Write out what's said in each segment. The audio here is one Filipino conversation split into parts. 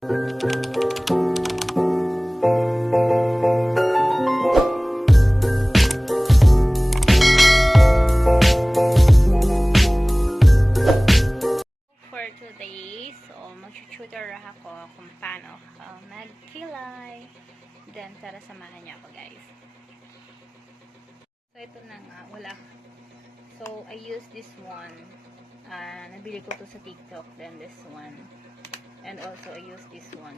For today, so mag-tutor ako kung paano magkilay. Then, tara samahan niya ako, guys. So, ito na nga. Wala. So, I use this one. Nabili ko to sa TikTok. Then, this one. And also, I use this one.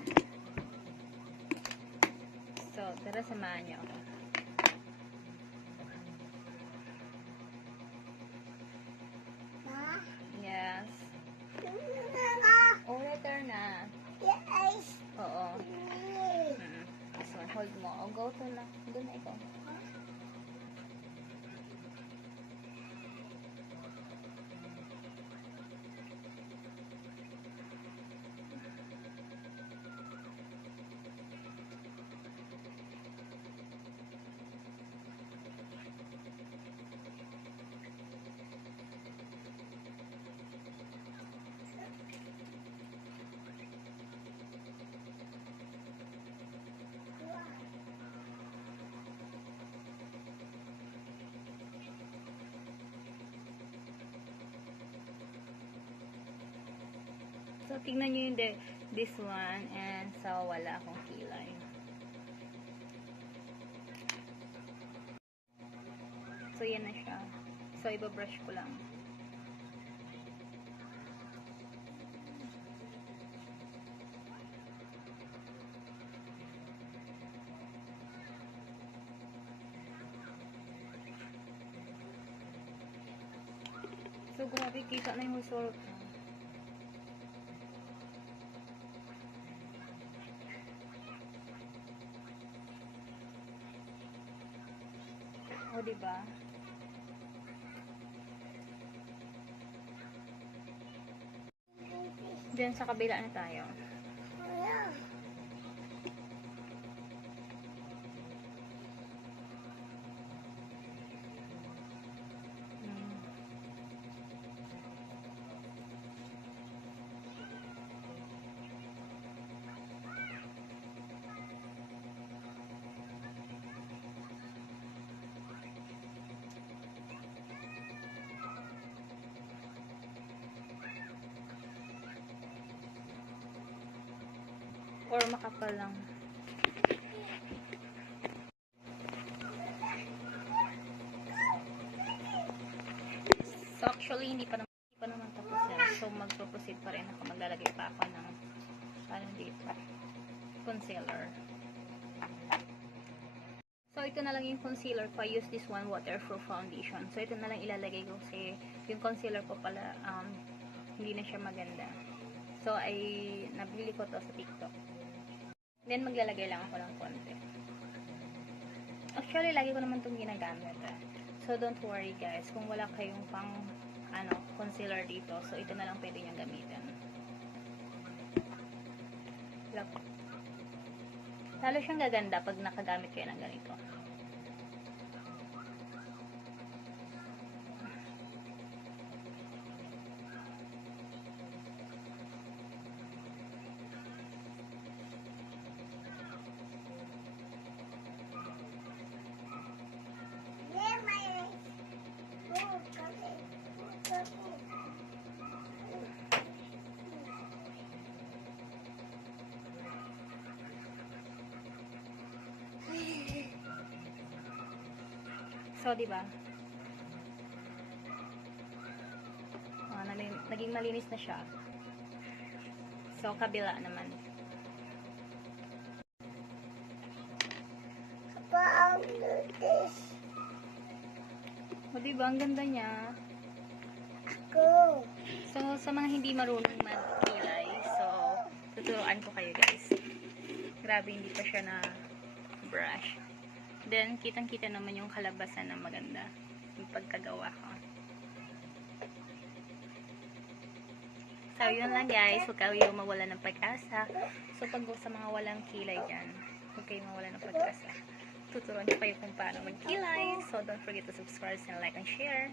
So, tara samahan niya ako. Yes. Oh, letter na. Yes. Oo. This one. Hold mo. Oh, go to na. Doon na ikaw. So, tingnan nyo yung this one. And so, wala akong kilay. So, yan na siya. So, ibabrush ko lang. So, grabe, kita na yung result. O, diba? Diyan sa kabila na tayo. Or makapal lang. So, actually, hindi pa naman tapos yan. So, magpo-proceed pa rin ako. Maglalagay pa ako ng dito, concealer. So, ito na lang yung concealer ko. I use this one, waterproof foundation. So, ito na lang ilalagay ko kasi yung concealer ko pala, hindi na siya maganda. So, nabili ko to sa TikTok. Then, maglalagay lang ako ng konti. Actually, lagi ko naman itong ginagamit. So, don't worry guys. Kung wala kayong pang, concealer dito, so ito na lang pwede niyang gamitin. Look. Lalo siyang gaganda pag nakagamit kayo ng ganito. So, diba? Naging malinis na siya. So, kabila naman. O, diba? Ang ganda niya. So, sa mga hindi marunong magkilay, so, tuturuan ko kayo guys. Grabe, hindi pa siya na brush. Then, kitang-kita naman yung kalabasan na maganda. Yung pagkagawa ko. So, yun lang guys. Huwag kayo mawala ng pag-asa. So, pag sa mga walang kilay dyan, huwag kayo mawala ng pag-asa. Tuturuan ko kayo kung paano magkilay. So, don't forget to subscribe and like and share.